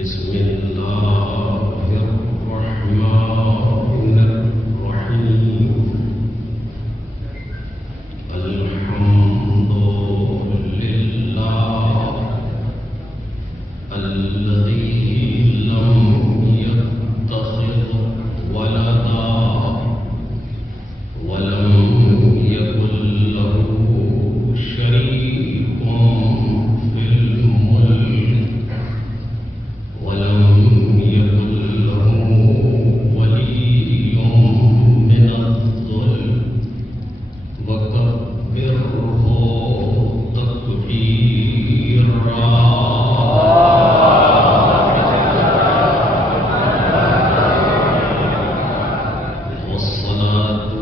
بسم الله الرحمن الرحيم الحمد لله الذي لم يتخذ ولدا ولم يكن له شريك في الملك ولم يكن له ولي من الذل وكبره تكبيرا والصلاة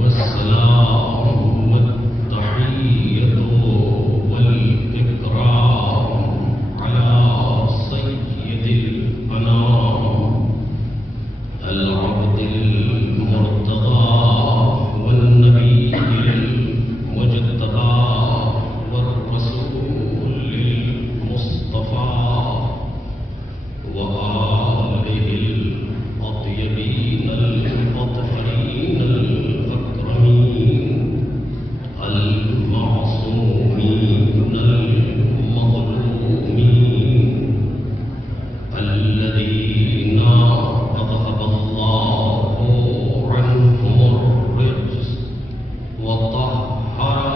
والسلام والتحية والإكرام على سيد الأنام العبد المرتضى والنبي المجتبى والرسول المصطفى وآله الأطيبين الأطهرين الأكرمين المعصومين المظلومين الذين أذهب الله عنهم الرجس وطهرهم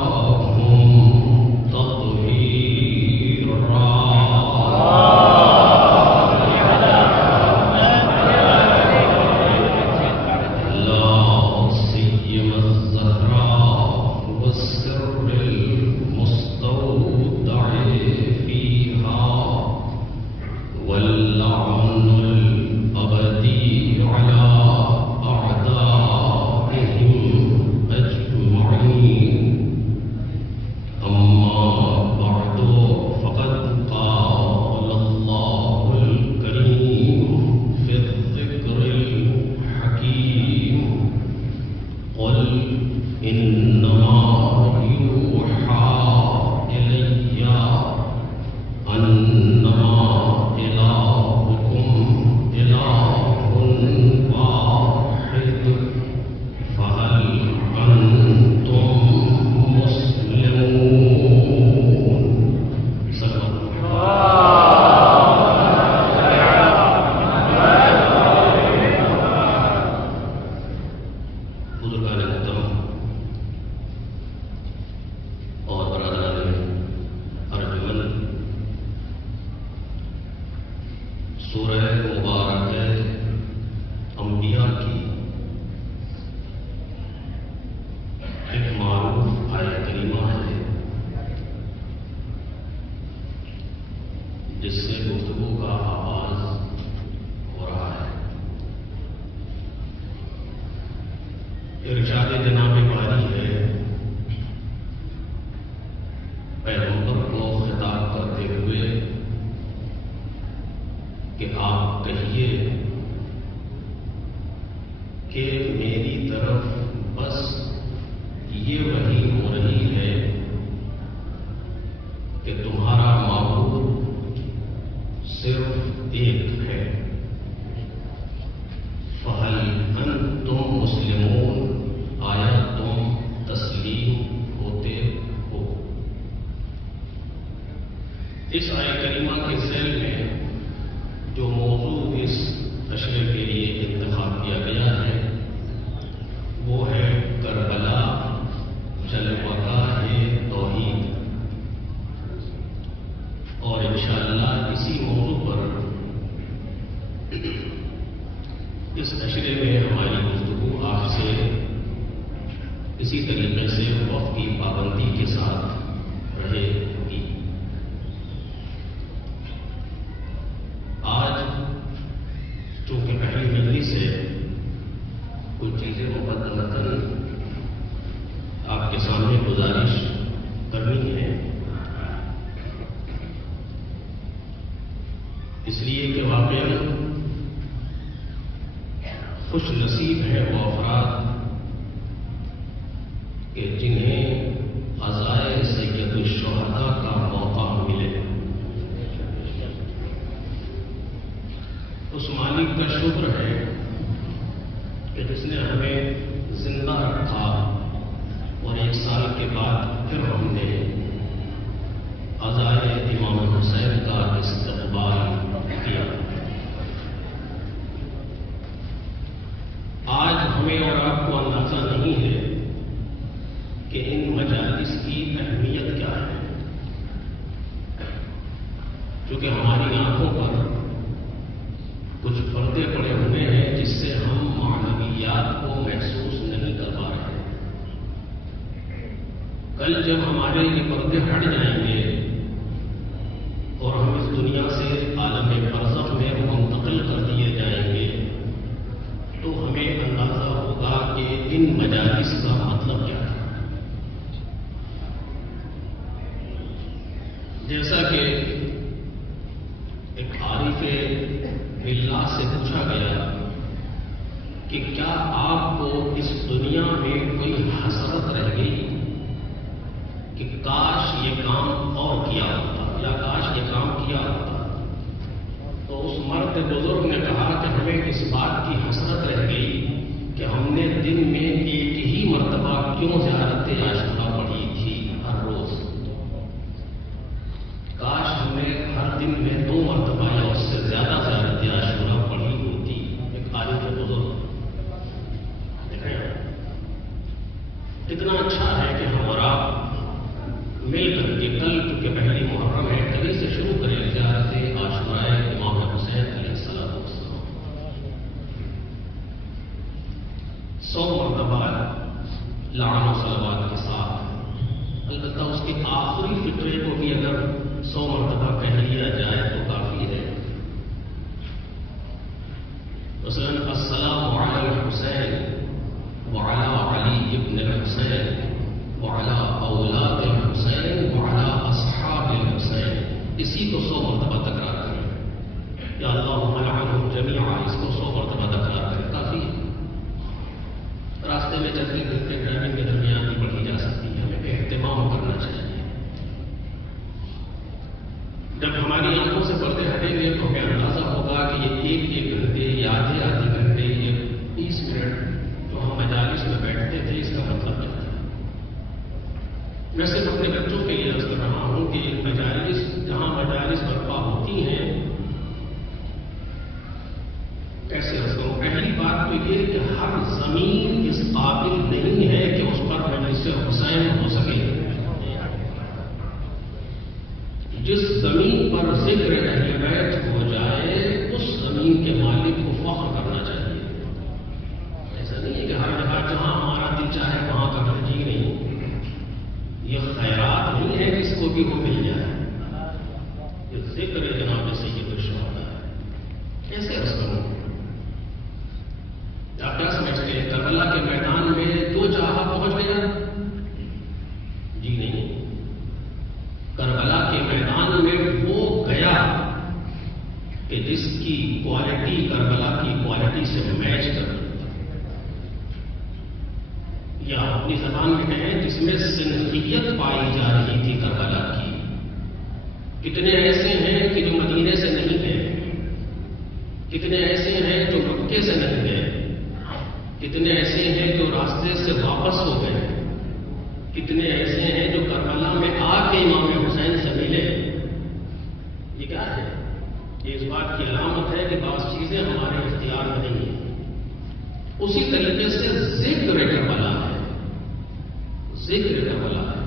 تطهيرا لا سيما الزهراء والسر المستودع فيها واللعن الأبدي على أعدائهم أجمعين أما بعد فقد قال الله الكريم في الذكر الحكيم قل إنما يوحى إلي أنما إلهكم إله واحد فهل أنتم مسلمون صدق بزرگان محترم اور برادران ارجمند، سورہ مبارک انبیاء کی ایک معروف آیت کریمہ ہے جس سے گفتگو کا آغاز ہو رہا ہے۔ ارشاد جناب باری ہے، پیغمبر کو خطاب کرتے ہوئے کہ آپ کہیے کہ میری طرف بس یہ وحی ہو رہی ہے کہ تمہارا معبود صرف ایک ہے۔ فہل انتم مسلمون، آیا تم تسلیم ہوتے ہو؟ اس آیت کریمہ کے ذیل میں جو موضوع اس اشرے کے لیے انتخاب کیا گیا ہے وہ ہے کربلا جلوگاہ توحید، اور انشاءاللہ اسی موضوع پر اس اشرے میں ہماری گفتگو آپ سے اسی طریقے سے وقت کی پابندی کے ساتھ رہے گی۔ آج چونکہ پہلی مجلس سے کچھ چیزیں مقدمتاً آپ کے سامنے گزارش کرنی ہے، اس لیے کہ واقعاً خوش نصیب ہے وہ افراد کہ جنہیں عزائے سید الشہداء کا موقع ملے۔ اس مالک کا شکر ہے کہ جس نے ہمیں زندہ رکھا اور 1 سال کے بعد پھر ہم نے عزائے امام حسین کا استقبال کیا۔ آج ہمیں اور آپ کو اندازہ نہیں ہے کہ ان مجالس کی اہمیت کیا ہے، کیونکہ ہماری آنکھوں پر کچھ پردے پڑے ہوئے ہیں جس سے ہم معنویات کو محسوس نہیں کر پا رہے ہیں۔ کل جب ہمارے یہ پردے ہٹ جائیں گے اور ہم اس دنیا سے عالم برزخ میں منتقل کر دیے جائیں گے تو ہمیں اندازہ ہوگا کہ ان مجالس کا مطلب کیا ہے۔ جیسا کہ ایک عارف باللہ سے پوچھا گیا کہ کیا آپ کو اس دنیا میں کوئی حسرت رہ گئی کہ کاش یہ کام اور کیا ہوتا یا کاش یہ کام کیا ہوتا، تو اس مرد بزرگ نے کہا کہ ہمیں اس بات کی حسرت رہ گئی کہ ہم نے دن میں ایک ہی مرتبہ کیوں زیارت عاشورہ پڑھی تھی ہر روز، کاش ہم نے ہر دن میں 2 مرتبہ یا اس سے زیادہ زیارت عاشورہ پڑھی ہوتی۔ ایک عارف بزرگ، دیکھیں کتنا اچھا ہے کہ ہم اور آپ مل کر کے کل کیونکہ پہلی محرم ہے کبھی سے شروع کریں زیارت عاشورہ امام حسین علیہ السلام 100 مرتبہ لعن و صلوات کے ساتھ، البتہ اس کے آخری فطرے کو بھی اگر 100 مرتبہ کہہ لیا جائے تو کافی ہے۔ مثلا السلام علی الحسین وعلی علی ابن الحسین وعلی اولاد الحسین وعلی اصحاب الحسین، اسی کو 100 مرتبہ تکرار کریں، یا اللہم لعنہم جمیعا، اس کو 100 مرتبہ تکرار کریں، کافی ہے۔ راستے میں چلتے پھرتے ڈرائیونگ کے درمیان بھی پڑھی جا سکتی ہے، ہمیں اہتمام کرنا چاہیے۔ جب ہماری آنکھوں سے پردے ہٹیں گے تو ہمیں اندازہ ہوگا کہ یہ 1 گھنٹے یا آدھے گھنٹے یا 20 منٹ جو ہم مجالس میں بیٹھتے تھے اس کا مطلب کیا ہے۔ میں صرف اپنے بچوں کے لیے عرض کر رہا ہوں کہ مجالس جہاں مجالس برپا ہوتی ہیں کیسے عرض کروں، پہلی بات تو یہ کہ ہر زمین اس قابل نہیں ہے کہ اس پر مجلس حسین ہو سکے۔ جس زمین پر ذکر اہل بیت ہو جائے اس زمین کے مالک کو فخر کرنا چاہیے۔ ایسا نہیں ہے کہ ہر جگہ جہاں ہمارا دل چاہے وہاں کا ترجیح نہیں، یہ خیرات نہیں ہے جس کو بھی وہ مل جائے، یہ ذکر جناب سید الشہداء ہے۔ کیسے عرض کروں، آپ کیا سمجھتے ہیں کربلا کے میدان میں جو چاہا پہنچ گیا؟ جی نہیں، کربلا کے میدان میں وہ گیا کہ جس کی کوالٹی کربلا کی کوالٹی سے میچ کر، یا اپنی زبان میں کہیں جس میں صنفیت پائی جا رہی تھی کربلا کی۔ کتنے ایسے ہیں کہ جو مدینے سے نہیں گئے، کتنے ایسے ہیں جو مکے سے نہیں گئے، کتنے ایسے ہیں جو راستے سے واپس ہو گئے، کتنے ایسے ہیں جو کربلا میں آ کے امام حسین سے ملے۔ یہ کیا ہے؟ یہ اس بات کی علامت ہے کہ بعض چیزیں ہمارے اختیار میں نہیں ہیں۔ اسی طریقے سے ذکر کربلا ہے، ذکر کربلا ہے۔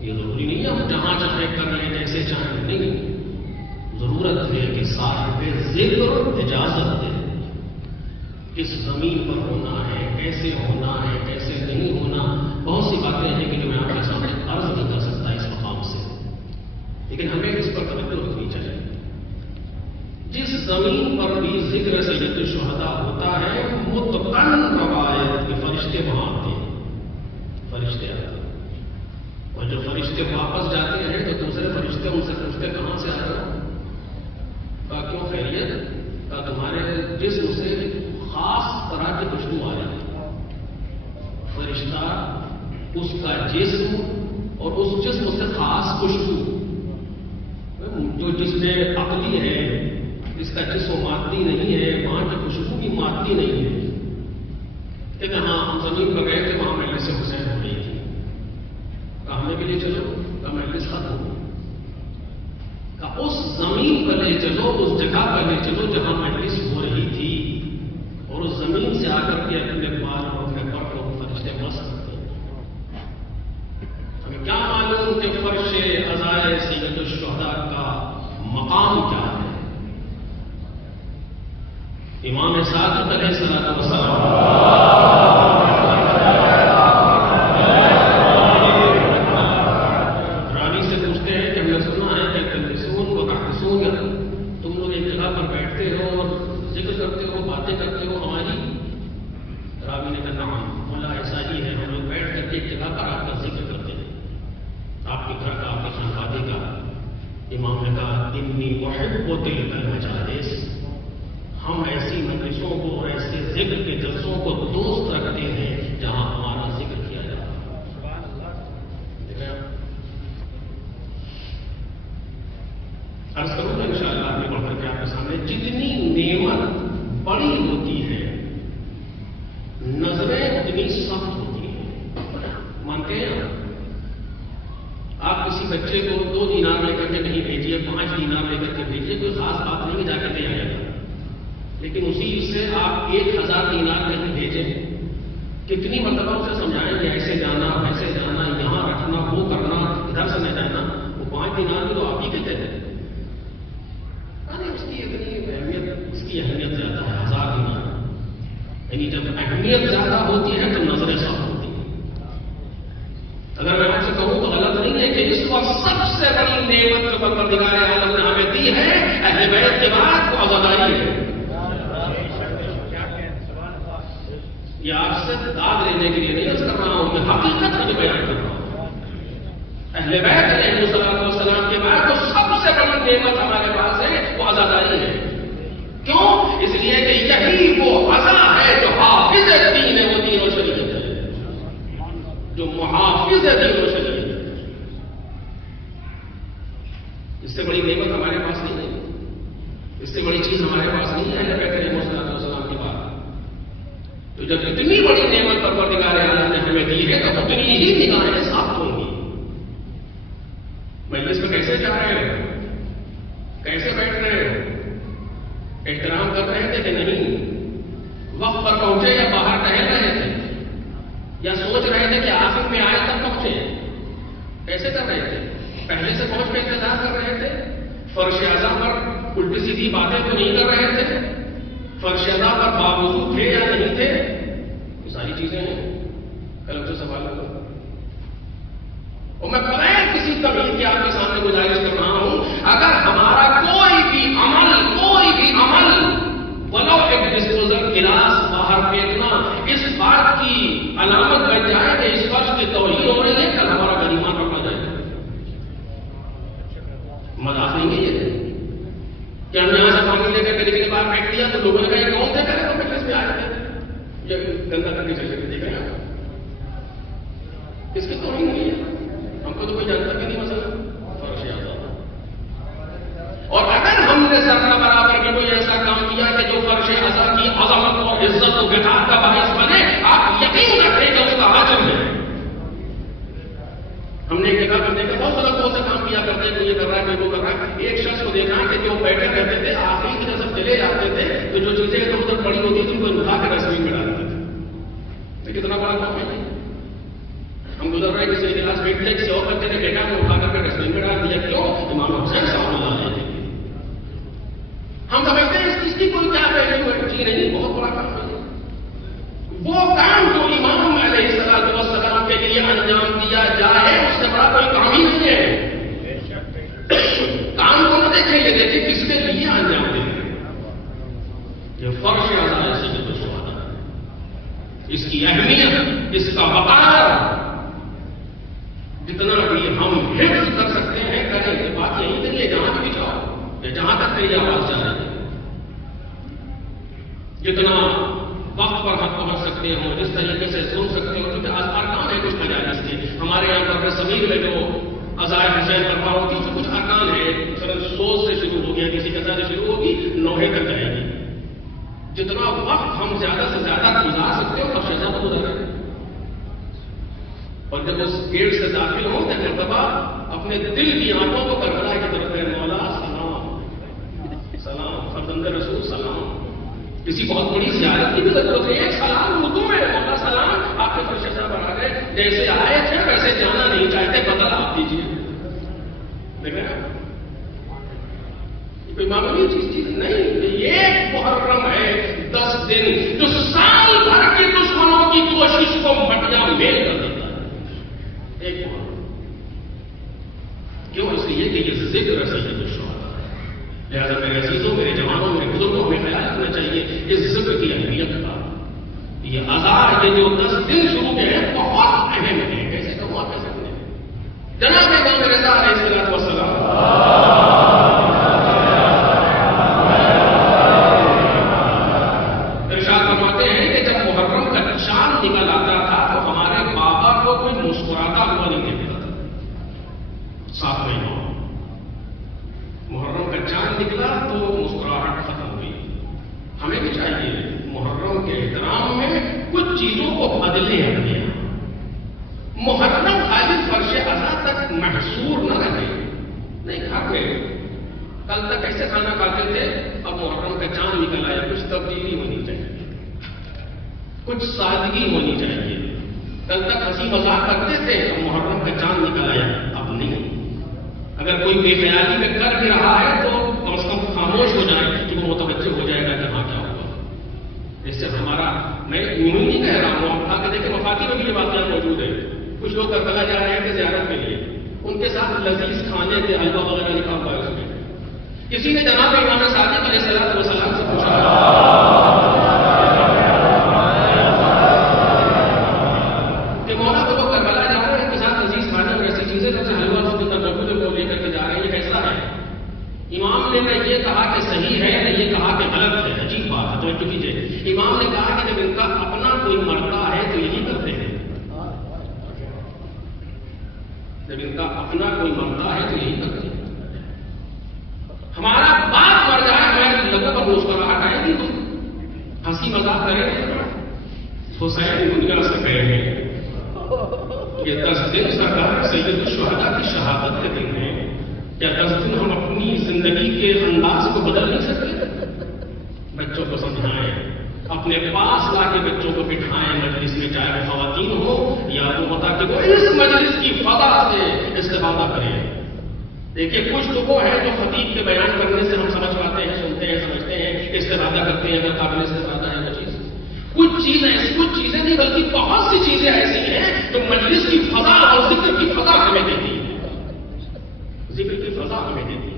یہ ضروری نہیں ہے ہم جہاں چاہیں کر لیں جیسے چاہیں، نہیں، ضرورت ہے کہ صاحب ذکر اجازت دے، کس زمین پر ہونا ہے، کیسے ہونا ہے، کیسے نہیں ہونا، بہت سی باتیں ہیں کہ جو میں آپ کے سامنے عرض نہیں کر سکتا اس مقام سے، لیکن ہمیں اس پر توجہ رکھنی چاہیے۔ جس زمین پر بھی ذکر سید الشہداء ہوتا ہے متقن روایت کے فرشتے وہاں آتے ہیں، فرشتے آتے ہیں، اور جو فرشتے واپس جاتے ہیں تو دوسرے فرشتے ان سے پوچھتے کہاں سے آ رہے ہو؟ کہا کیوں خیریت؟ کہا تمہارے جسم سے خاص طرح کی خوشبو آ رہی ہے۔ فرشتہ اس کا جسم اور اس جسم سے خاص خوشبو، جو جس میں عقلی ہے اس کا جسم مادی نہیں ہے، وہاں کی خوشبو بھی مادی نہیں ہے. کہتے ہاں ہم زمین پر گئے تھے، وہاں مجلس حسین ہو رہی تھی. کہا ہمیں بھی لے چلو، کہا مجلس ختم ہو. کہا اس زمین پر لے چلو، اس جگہ پر لے چلو جہاں مجلس ہو رہی تھی، اور اس زمین سے آ کر کے اپنے بال اور اپنے پر کو فرشتے مس کرتے ہیں. ہمیں کیا معلوم کہ فرش عزائے سید الشہداء کا مقام کیا ہے. امام صادق علیہ الصلوۃ والسلام راوی سے پوچھتے ہیں کہ ہم نے سنا ہے کہ تلبسون و تحدثون، تم لوگ ایک جگہ پر بیٹھتے ہو اور ذکر کرتے ہو، باتیں کرتے ہو ہماری. راوی نے کہا نعم، مولا ایسا ہی ہے، ہم لوگ بیٹھ کر کے ایک جگہ پر آپ کا ذکر کرتے ہیں، آپ کے گھر کا، آپ کے خانقاہے کا. امام نے کہا انی احب تلک المجالس، ہم ایسی مجلسوں کو اور ایسے ذکر کے جلسوں کو دوست رکھتے ہیں جہاں ہمارا ذکر کیا جاتا ہے. عرض کروں گا انشاءاللہ آگے بڑھ کر کے آپ کے سامنے، جتنی نعمت بڑی ہوتی ہے نظریں اتنی سخت ہوتی ہیں. مانتے ہیں آپ کسی بچے کو 2 دینار لے کر کے نہیں بھیجیے، 5 دینار لے کر کے بھیجیے، کوئی خاص بات نہیں جا کے دے آئے گا. لیکن اسی سے آپ 1000 دینار نہیں بھیجیں، کتنی مرتبہ اسے سمجھائیں کہ ایسے جانا، ایسے جانا، یہاں رکھنا، وہ کرنا، ادھر سے نہ جانا. وہ 5 دینار بھی تو آپ ہی کہتے ہیں. اس کی اتنی اہمیت، اس کی اہمیت زیادہ ہے 1000 دینار. یعنی جب اہمیت زیادہ ہوتی ہے تو نظریں صاف ہوتی ہیں. اگر میں آپ سے کہوں تو غلط نہیں ہے کہ اس وقت سب سے بڑی نعمت جو پروردگار عالم نے ہمیں دی ہے اہل بیت کے بعد وہ عزاداری ہے. یہ آپ سے داد لینے کے لیے نہیں عرض کر رہا ہوں، میں حقیقت میں بیان کر رہا ہوں. اہل بیت علیہ الصلوۃ والسلام کے بعد تو سب سے بڑی نعمت ہمارے پاس ہے وہ عزاداری ہے. کیوں؟ اس لیے کہ یہی وہ عزا ہے جو حافظ دین ہے، وہ دین و شریعت ہے، جو محافظ دین و شریعت ہے. اس سے بڑی نعمت ہمارے پاس نہیں ہے، اس سے بڑی چیز ہمارے پاس نہیں ہے اہل بیت علیہ الصلوۃ والسلام کے بعد. تو جب اتنی بڑی نعمت پروردگار عالم نے ہمیں دی ہے تو اتنی ہی نگاہیں صاف ہوں گی. مجلس میں کیسے جا رہے ہو، کیسے بیٹھ رہے ہو، احترام کر رہے تھے کہ نہیں، وقت پر پہنچے یا باہر ٹہل رہے تھے، یا سوچ رہے تھے کہ آخر میں آئے تب پہنچے، کیسے کر رہے تھے؟ پہلے سے پہنچ کے انتظار کر رہے تھے، فرش اعظم پر الٹی سیدھی باتیں تو نہیں کر رہے تھے، فرش اعظم پر باوضو تھے یا نہیں تھے. یہ ساری چیزیں ہیں. کل سے سوال ہوگا اور میں بغیر کسی تمیز کے آپ کے سامنے گزارش کر رہا ہوں، اگر ہمارا کوئی بھی عمل ولو ایک ڈسپوزل گلاس باہر پھینکنا اس بات کی علامت بن جائے کہ اس فرش کی توہین ہو رہی ہے، کل ہمارا غنیمت پکڑا جائے گا. مذاق نہیں ہے یہ کہ ہم یہاں سے پانی لے کر کے نکلے باہر پھینک دیا تو لوگوں نے کہا یہ کون تھے، کرے تو مجلس میں آئے تھے، یہ گندا کر کے چل کے دیکھ رہے ہیں. اس کی توہین نہیں ہے، ہم کو تو کوئی جانتا بھی نہیں مسئلہ فرش اعظم. اور اگر ہم نے ذرہ برابر بھی کوئی ایسا کام کیا کہ جو فرش اعظم کی عظمت اور عزت و وقار کا باعث بنے، آپ یقین رکھیں کہ اس کا اجر ہے. ہم نے ایک جگہ پر دیکھا بہت زیادہ بہت سے کام کیا کرتے، کوئی یہ کر رہا ہے کوئی وہ کر رہا ہے. ایک شخص کو دیکھا کہ جو بیٹھے رہتے تھے آخری کی طرف چلے جاتے تھے تو جو چیزیں ادھر ادھر پڑی ہوتی تھی ان کو اٹھا کے ڈسٹبن میں ڈال دیتے تھے. کتنا بڑا کام ہے. ہم گزر رہے کسی کلاس بیٹھ تھے، کسی اور بچے نے بیٹا کو اٹھا کر کے ڈسٹبن میں ڈال دیا. کیوں؟ امام حسین صاحب لا رہے تھے. ہم سمجھتے ہیں اس کی کوئی کیا ویلیو چیز نہیں، بہت بڑا کام ہے. وہ کام جو امام علیہ الصلوۃ والسلام کے لیے انجام دیا جائے اس سے بڑا کوئی کام ہی نہیں ہے. کام کو نہ دیکھیں، یہ دیکھیں کس کے لیے انجام دیں. یہ فرش اعظم سے بھی کچھ ہوا تھا. اس کی اہمیت، اس کا وقار جتنا بھی ہم حفظ کر سکتے ہیں کریں. یہ بات یہی کریے جہاں بھی جاؤ، جہاں تک میری آواز جا رہی ہے، جتنا وقت پر ہم پہنچ سکتے ہو، جس طریقے سے سن سکتے ہو، کیونکہ ارکان ہے کچھ مجالس کے. ہمارے یہاں پر سمیر میں جو عزائے حسین برپا ہوتی ہے، کچھ ارکان ہے. مثلا 100 سے شروع ہو گیا، کسی قضا سے شروع ہوگی 9 لوہے تک جائے گی. جتنا وقت ہم زیادہ سے زیادہ گزار سکتے ہو تب شہزاد گزارے. اور جب اس گیٹ سے داخل ہو تو مرتبہ اپنے دل کی آنکھوں کو کربلا کی طرف ہے. مولا سلام سلام فرزند رسول سلام. کسی بہت بڑی زیارت کی بھی ضرورت ہے. ایک سلام اردو میں مولا سلام آپ کے فرشتے صاحب بڑھا گئے. جیسے آئے تھے ویسے جانا نہیں چاہتے, بدل آپ دیجیے. دیکھ رہے ہیں کوئی معمولی چیز نہیں. یہ محرم ہے 10 دن جو سال بھر کے دشمنوں کی کوشش کو مٹیا میل کر دیتا ہے. ایک محرم کیوں؟ اس لیے کہ یہ ذکر سید الشہداء ہے. لہٰذا میرے عزیزوں, میرے جوانوں, میرے بزرگوں, ہمیں خیال رکھنا چاہیے اس ذکر کی اہمیت کا. یہ ہزار یہ جو 10 دن شروع کے ہیں بہت اہم ہے. کیسے کہوں آپ کیسے بولیں؟ جناب امام رضا علیہ السلام ارشاد فرماتے ہیں کہ جب محرم کا چاند نکل آتا تھا تو ہمارے بابا کو کوئی مسکراتا ہوا نہیں دیکھتا تھا. 7 مہینوں محرم کا چاند نکلا تو مسکراہٹ ختم ہوئی. ہمیں بھی چاہیے محرم کے احترام میں کچھ چیزوں کو بدلے ہمیں. محرم خالی فرش اضحیٰ تک محصور نہ رہے. نہیں, گھر میں کل تک کیسے کھانا کھاتے تھے, اب محرم کا چاند نکل آیا, کچھ تبدیلی ہونی چاہیے, کچھ سادگی ہونی چاہیے. کل تک ہنسی مذاق کرتے تھے, اب محرم کا چاند نکل آیا, اب نہیں. اگر کوئی بے خیالی میں کر بھی رہا ہے تو کم سے کم خاموش ہو جائے کہ وہ متوجہ ہو جائے گا کہ ہاں کیا ہوگا. اس سے ہمارا, میں یوں نہیں کہہ رہا ہوں, آپ کے دیکھیں مفاتی میں بھی یہ باتیں موجود ہیں. کچھ لوگ کربلا جا رہے تھے زیارت کے لیے, ان کے ساتھ لذیذ کھانے تھے, حلوہ وغیرہ لکھا ہوا ہے اس میں. کسی نے جناب امام صادق علیہ السلام سے پوچھا کہ مولا تو وہ کربلا جا رہے ہیں, ان کے ساتھ لذیذ کھانے اور ایسی چیزیں جب سے حلوہ اس کے اندر موجود ہے وہ لے کر کے جا رہے ہیں, یہ کیسا ہے؟ امام نے نہ یہ کہا کہ صحیح ہے نہ یہ کہا کہ غلط ہے. عجیب بات ہے, توجہ کیجیے. امام نے کہا کہ جب ان کا اپنا کوئی مرتا ہے تو یہی کرتے ہیں. جب ان کا اپنا کوئی مرتا ہے تو یہی کرتے ہیں. ہمارا باپ مر جائے ہمارے لوگوں پر مسکراہٹ آئے گی, ہنسی مذاق کریں. حسین دنیا سے گئے ہیں. یہ 10 دن سرکار سید الشہداء کی شہادت کے دن ہیں. کیا 10 دن ہم اپنی زندگی کے انداز کو بدل نہیں سکتے؟ بچوں کو سمجھائیں, اپنے پاس لا کے بچوں کو بٹھائیں مجلس میں, چاہے وہ خواتین ہو یا تو ہوتا کہ وہ اس مجلس کی فضا سے استفادہ کریں. دیکھیے کچھ تو وہ ہے جو خطیب کے بیان کرنے سے ہم سمجھ پاتے ہیں, سنتے ہیں, سمجھتے ہیں, استفادہ کرتے ہیں, اگر قابل استفادہ ہے وہ چیز. کچھ چیزیں نہیں بلکہ بہت سی چیزیں ایسی ہیں جو مجلس کی فضا اور ذکر کی فضا ہمیں دیتی ہے. ذکر کی فضا ہمیں دیتی ہے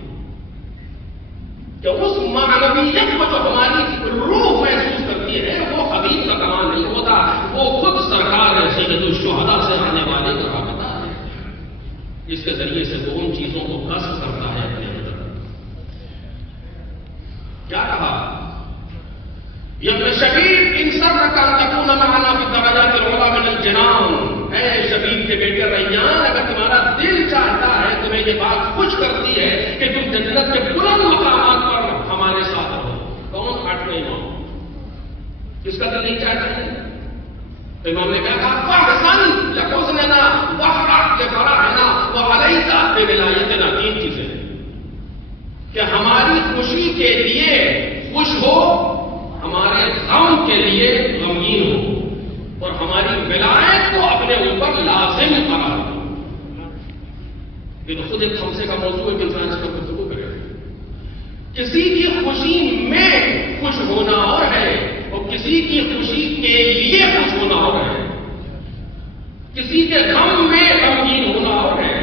کہ اس معنویت کو جو ہماری روح محسوس کرتی ہے وہ حبیب کا کمال نہیں ہوتا, وہ خود سرکار سید الشہداء سے آنے والے کا رابطہ ہے, جس کے ذریعے سے وہ ان چیزوں کو کسب کرتا ہے اپنے اندر. کیا کہا؟ شبیب ان سب کا تکون معنا فی الدرجات العلی من الجنان. اے شبیب کے بیٹے ریان, اگر تمہارا دل چاہتا ہے, تمہیں یہ بات خوش کرتی ہے کہ تم جنت کے بلند مقامات پر ہمارے ساتھ رہو. کون 8 امام, کس کا دل نہیں چاہتا ہے؟ امام نے کہا فحسن لحسننا وافرح لفرحنا وعلیک بولایتنا. 3 چیزیں کہ ہماری خوشی کے لیے خوش ہو, ہمارے غم کے لیے غمگین ہو, اور ہماری ولایت کو اپنے اوپر لازم قرار دو. یہ تو خود ایک خمسے کا موضوع ہے کہ انسان اس پر گفتگو کرے. کسی کی خوشی میں خوش ہونا اور ہے, اور کسی کی خوشی کے لیے خوش ہونا اور ہے. کسی کے غم میں غمگین ہونا اور ہے,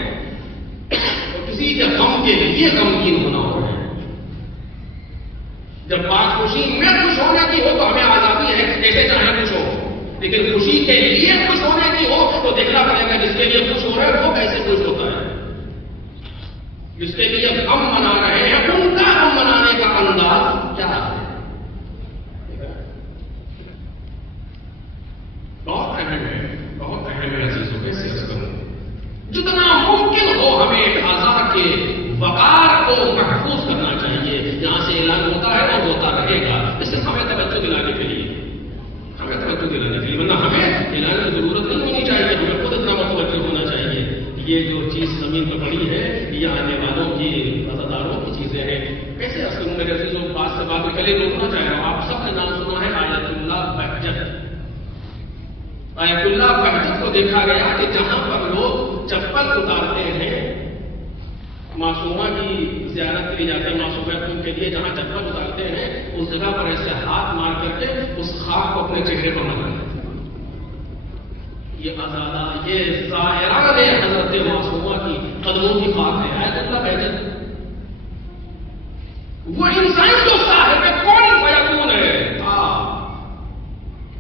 اور کسی کے غم کے لیے غمگین ہونا اور ہے. جب بات خوشی میں خوش ہونے کی ہو تو ہمیں آزادی ہے جیسے چاہے خوش ہو, لیکن خوشی کے لیے خوش ہونے کی ہو تو دیکھنا پڑے گا جس کے لیے خوش ہو رہے ہیں وہ کیسے خوش ہوتا ہے. جس کے لیے غم منا رہے ہیں ان کا غم منانے کا انداز کیا ہے. بہت اہم ہے, بہت اہم ہے عزیزوں. کیسے عرض کروں, جتنا ممکن ہو ہمیں اعضاء کے وقار کو محفوظ کرنا چاہیے. یہاں سے اعلان ہوتا ہے اور بات کے لیے روکنا چاہ رہا ہوں. آپ سب نے نام سنا ہے آیت اللہ بہجت. آیت اللہ بہجت کو دیکھا گیا کہ جہاں پر لوگ چپل اتارتے ہیں معصومہ کی زیارت کے لیے جاتے ہیں، معصومیت کے لیے جہاں چپل اتارتے ہیں اس جگہ پر ایسے ہاتھ مار کر کے اس خاک کو اپنے چہرے پر مار لیتے ہیں. یہ آزادہ، یہ ظاہران حضرت معصومہ کی قدموں کی خاک ہے. آیت اللہ بہجت وہ انسان جو صاحب کون فیکون ہے،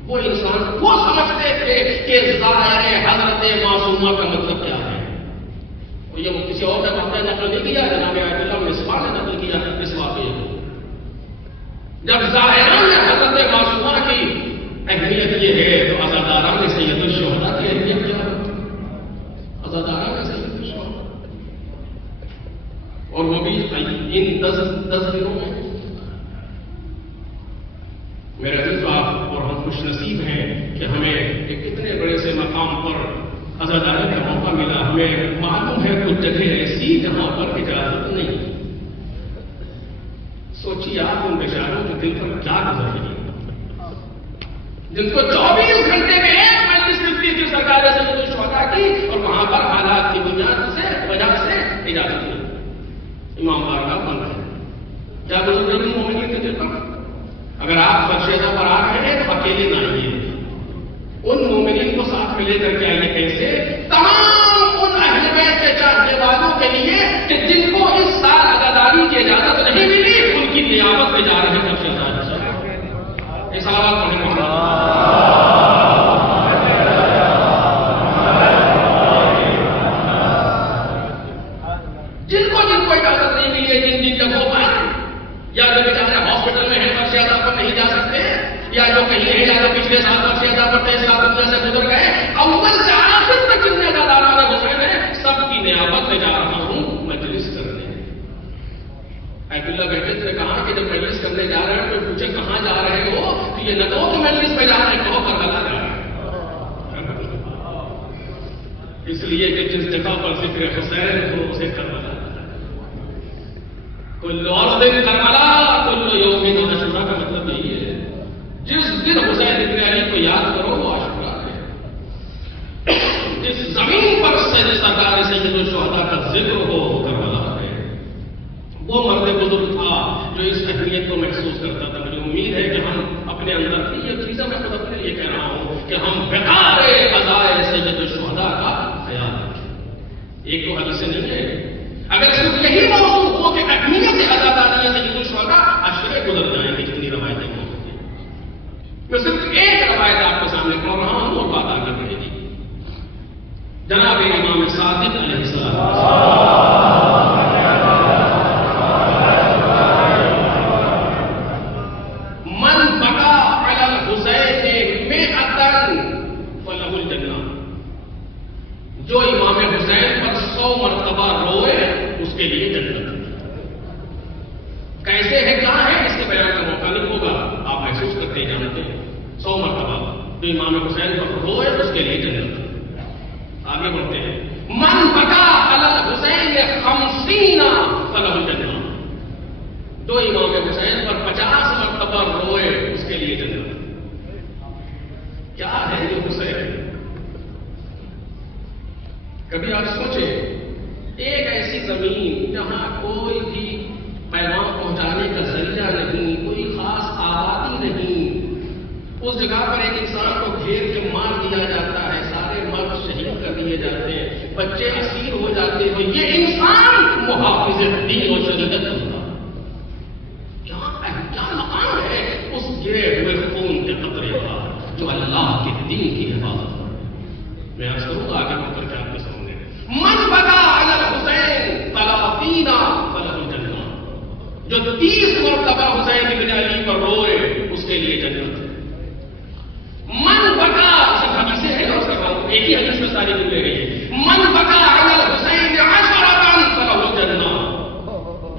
وہ انسان وہ سمجھتے تھے کہ ظاہر حضرت معصومہ کا مطلب کیا ہے. یہ کسی اور نے بات نقل نہیں کیا، جناب آیت اللہ مصباح نے نقل کیا. مصباح پہ جب ظاہران حضرت معصومہ کی اہمیت یہ ہے تو عزاداران سید الشہداء کی اہمیت کیا ہے؟ عزاداران سید الشہداء، اور وہ بھی ان 10 دنوں میں. میرے عزیز آپ اور ہم خوش نصیب ہیں کہ ہمیں ایک اتنے بڑے سے مقام پر عزاداری کا موقع ملا. ہمیں معلوم ہے کچھ جگہ ایسی جہاں پر اجازت نہیں. سوچیے آپ ان بیچاروں کے دل پر کیا گزر رہی ہے، جن کو 24 گھنٹے میں ایک مجلس ملتی تھی سرکار سید الشہداء کی، اور وہاں پر حالات کی وجہ سے اجازت نہیں. امام بارگاہ بند ہے. کیا گزر رہی ہے مومنین کے دل پر؟ اگر آپ فرشیدہ پر آ رہے ہیں تو اکیلے نہ آئیے، ان مومنین کو ساتھ میں لے کر کے آئیے. کیسے؟ تمام ان اہل بیت کے چاہنے والوں کے لیے کہ جن کو اس سال عزاداری کی اجازت نہیں ملی، ان کی نیابت میں جا رہے ہیں فرشیدہ. یہ سوال پڑھیں جن کو اجازت نہیں ملی ہے، جن جگہوں پر، یا جو بیچارے ہاسپٹل میں ہیں فرشیدہ پر نہیں جا سکتے، یا جو کہیں ہے، یا جو پچھلے سال فرشیدہ پر 23 سال دنیا سے گزر گئے، اول سے آخر تک جتنے عزاداران حسین ہیں سب کی نیابت میں جا رہا ہوں مجلس کرنے. آیت اللہ بہجت نے کہا کہ جب مجلس کرنے جا رہے ہیں تو پوچھے کہاں جا رہے ہو، تو یہ نہ کہو کہ مجلس میں جا رہے ہیں، کہو کربلا جا رہے ہیں. اس لیے کہ جس جگہ پر ذکر حسین ہو اسے کربلا. کل ارض کربلا کل یوم عاشورا کا مطلب یہی ہے. جس دن حسین ابن علی کو یاد کرو وہ عاشورا ہے. جس زمین پر سرکار سید الشہداء کا ذکر ہو وہ کربلا ہے. وہ مرد بزرگ تھا جو اس اہمیت کو محسوس کرتا تھا. مجھے امید ہے کہ ہم اپنے اندر کی یہ چیزیں میں خود اپنے لیے کہہ رہا ہوں کہ ہم وقار عزائے سید الشہداء کا خیال رکھیں. ایک تو حدیث نہیں ہے. اگر صرف یہی موضوع ہو کہ اہمیت عزاداری سید الشہداء، اشرے گزر جائیں گے جتنی روایتیں موجود ہیں. میں صرف ایک روایت آپ کے سامنے پڑھ رہا ہوں اور بات آگے بڑھے گی. جناب امام صادق علیہ السلام من بقا علی الحسین مئۃ فلہ الجنہ، جو امام حسین پر 100 مرتبہ روئے اس کے لیے جنت. کیسے ہے، کیا ہے، اس کے بیان کا موقع نہیں ہوگا. آپ محسوس کرتے جانتے ہیں 100 مرتبہ جو امام حسین پر روئے اس کے لیے جنت. آگے بڑھتے ہیں. من بقا علی الحسین 50 فلہ الجنہ، جو امام حسین پر 50 مرتبہ روئے اس کے لیے جنت. کیا ہے جو حسین؟ کبھی آپ سوچیں، ایک ایسی زمین جہاں کوئی بھی پیغام پہنچانے کا ذریعہ نہیں، کوئی خاص آبادی نہیں، اس جگہ پر ایک انسان کو گھیر کے مار دیا جاتا ہے، سارے مرد شہید کر دیے جاتے ہیں، بچے اسیر ہو جاتے ہیں. یہ انسان محافظ دین و شریعت ہوتا. کیا مقام ہے اس گرے ہوئے خون کے قطرے کا جو اللہ کے دین کی حفاظت کرے. میں عرض کروں گا آگے بڑھ کر کے آپ کے سامنے. من بقا علی الحسین 30 فلہ الجنہ، جو 30 مرتبہ حسین ابن علی پر روئے اس کے لیے جنت. من بقا، سب حدیثیں ہیں اور سب ایک ہی حدیث میں ساری ملے گئی. من بقا علی الحسین 10 فلہ الجنہ،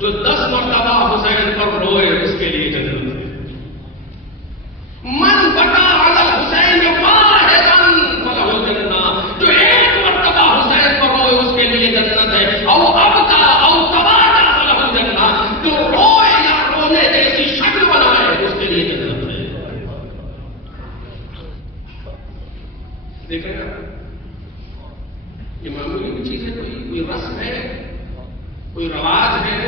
جو 10 مرتبہ حسین پر روئے اس کے لیے جنت. من بقا علی الحسین واحدا فلہ الجنہ، جو 1 مرتبہ حسین پر روئے اس کے لیے جنت ہے. او ابکا او تباکا فلہ الجنہ، جو روئے یا رونے جیسی شکل دیکھ رہے ہیں یہ معمولی بھی چیز ہے، کوئی رسم ہے، کوئی رواج ہے،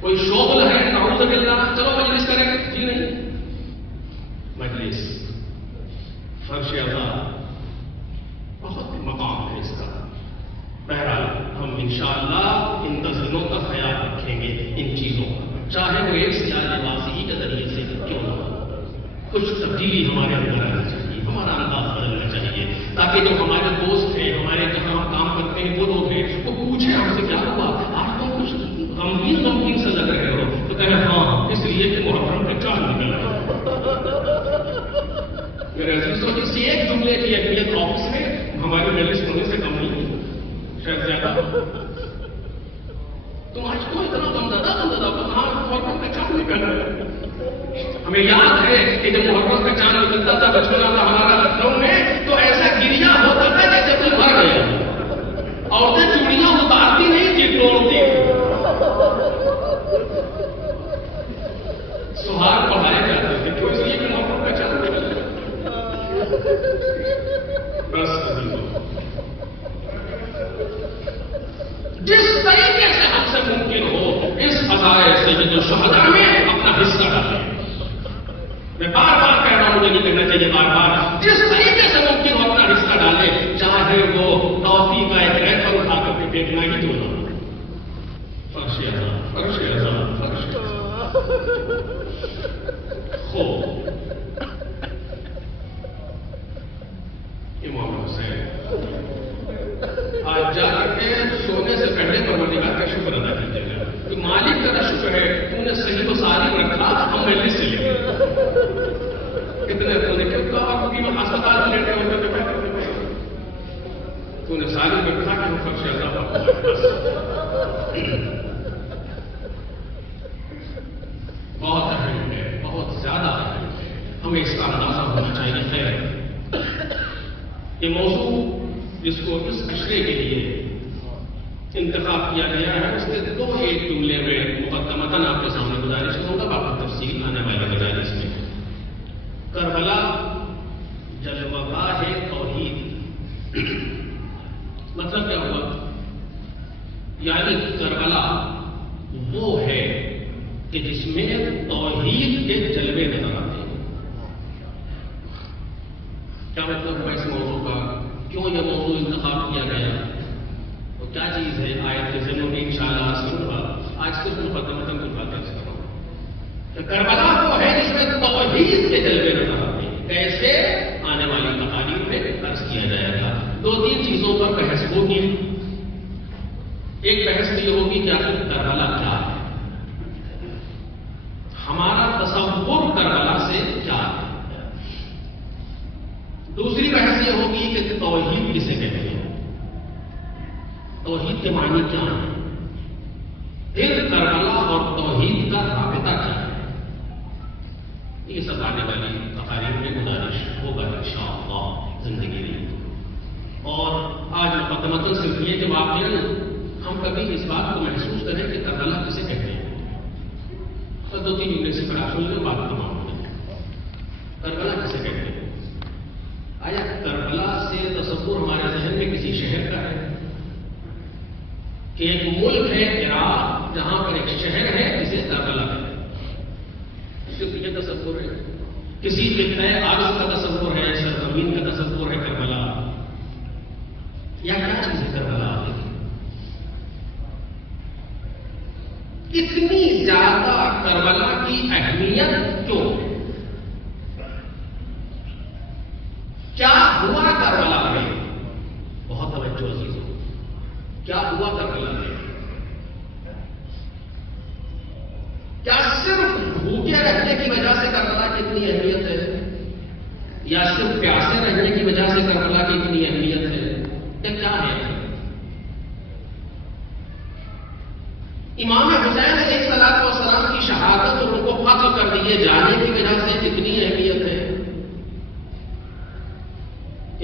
کوئی شغل ہے، نعوذ باللہ چلو مجلس کریں گے، جی نہیں، مجلس فرش اللہ بہت مقام ہے اس کا. بہرحال ہم انشاءاللہ ان تزئینوں کا خیال رکھیں گے، ان چیزوں کا، چاہے وہ ایک سیاہ لباسی کے ذریعے سے کیوں نہ ہو. کچھ تبدیلی ہمارے اندر آنا چاہیے، ہمارا انداز بدلنا چاہیے، تاکہ جو ہمارے دوست ہیں، ہمارے جہاں کام کرتے ہیں وہ لوگ ہیں، وہ پوچھیں ہم سے کیا ہوا، آج تو کچھ غمگین سے لگ رہے ہو، تو کہیں ہاں اس لیے کہ محرم کا چاند نکل رہا ہے. میرے عزیزوں اس ایک جملے کی اہمیت آفس میں ہماری مجلس ہونے سے کم نہیں ہے، شاید زیادہ. تم آج کو اتنا غمزدہ کہاں محرم کا چاند نکل رہا ہے. ہمیں یاد ہے کہ جب محرم کا چاند نکلتا تھا بچپنا تھا ہمارا لکھنؤ میں، تو ایسا گریا ہوتا تھا جیسے کوئی مر گیا. عورتیں چوڑیاں اتارتی نہیں تھی، توڑتی. سہار پڑھائے جاتے تھے، کیوں؟ اس لیے کہ محرم کا چاند نکل رہا ہے. بس جس طریقے سے ہم سے ممکن ہو اس فضائل سید الشہداء میں اپنا حصہ ڈالیں. میں بار بار کہہ رہا ہوں، مجھے نہیں کہنا چاہیے بار بار، جس طریقے سے ممکن ہو اپنا حصہ ڈالیں، چاہے وہ ٹافی کا ایک ریپر اٹھا کر کے پھینکنا ہی تو نہ. فرش اعظم فرش اعظم فرش خوب امام حسین آج جا کر کے سونے سے پہلے پروردگار کا شکر ادا کیجیے گا کہ مالک کا شکر ہے تو نے صحیح و سالم رکھا، ہم مجلس سے لے گئے. کتنے ہسپتال میں لیٹے ہوتے تھے، تو نے سالم رکھا کہ ہم فرش اعظم بہت اہم ہے، بہت زیادہ اہم ہے. ہمیں اس کا اندازہ ہونا چاہیے. خیر، یہ موضوع جس کو اس عشرے کے لیے انتخاب کیا گیا ہے، اس کے دو ایک جملے میں مقدمتاً آپ کے سامنے گزارش کروں گا، باقی تفصیل آنے والے مجالس میں. کربلا جلوہ گاہ توحید. مطلب کیا ہوا؟ یعنی کربلا وہ ہے کہ جس میں توحید کے جلوے نظر آتے ہیں. کیا مطلب ہوا اس موضوع کا؟ کیوں یہ موضوع انتخاب کیا گیا؟ تو کیا چیز ہے؟ آیت کے ذمہ میں انشاءاللہ سنوں آج صرف مقدمتاً کچھ باتیں کر رہا ہوں. کربلا وہ ہے جس میں توحید کے جلوے نظر آتے ہیں. کیسے؟ آنے والی تقاریر میں عرض کیا جائے گا. دو تین چیزوں پر بحث ہوگی. ایک بحث یہ ہوگی کہ آخر کربلا کیا ہے، ہمارا تصور کربلا سے کیا ہے. دوسری بحث یہ ہوگی کہ توحید کسے کہتے ہیں، توحید کے معنی کیا ہے، پھر کربلا اور توحید کا رابطہ کیا ہے. یہ سب آنے والی تقاریر میں گزارش ہوگا انشاءاللہ زندگی میں. اور آج مقدمتاً صرف یہ کہ واقعاً ہم کبھی اس بات کو محسوس کریں کہ کربلا کسے کہتے ہیں. تو دو تین جملے سے پڑھا سن لیں، بات تمام ہو جائے. کربلا کسے کہتے ہیں؟ آیا کربلا سے تصور ہمارے ذہن میں کسی شہر کا ہے کہ ایک ملک ہے عراق جہاں پر ایک شہر ہے جسے کربلا کہتے ہیں؟ صرف یہ تصور ہے؟ کسی خطۂ عرض کا تصور ہے، سرزمین کا تصور ہے کربلا، یا کیا چیز ہے کربلا؟ اتنی زیادہ کربلا کی اہمیت کیوں؟ کیا ہوا کربلا میں؟ بہت توجہ عزیزوں، کیا ہوا کربلا میں؟ کیا صرف بھوکے رہنے کی وجہ سے کربلا کی اتنی اہمیت ہے، یا صرف پیاسے رہنے کی وجہ سے کربلا کی اتنی اہمیت ہے، یا کیا ہے؟ امام حسین علیہ السلام کی شہادت اور ان کو قتل کر دیے جانے کی وجہ سے کتنی اہمیت ہے.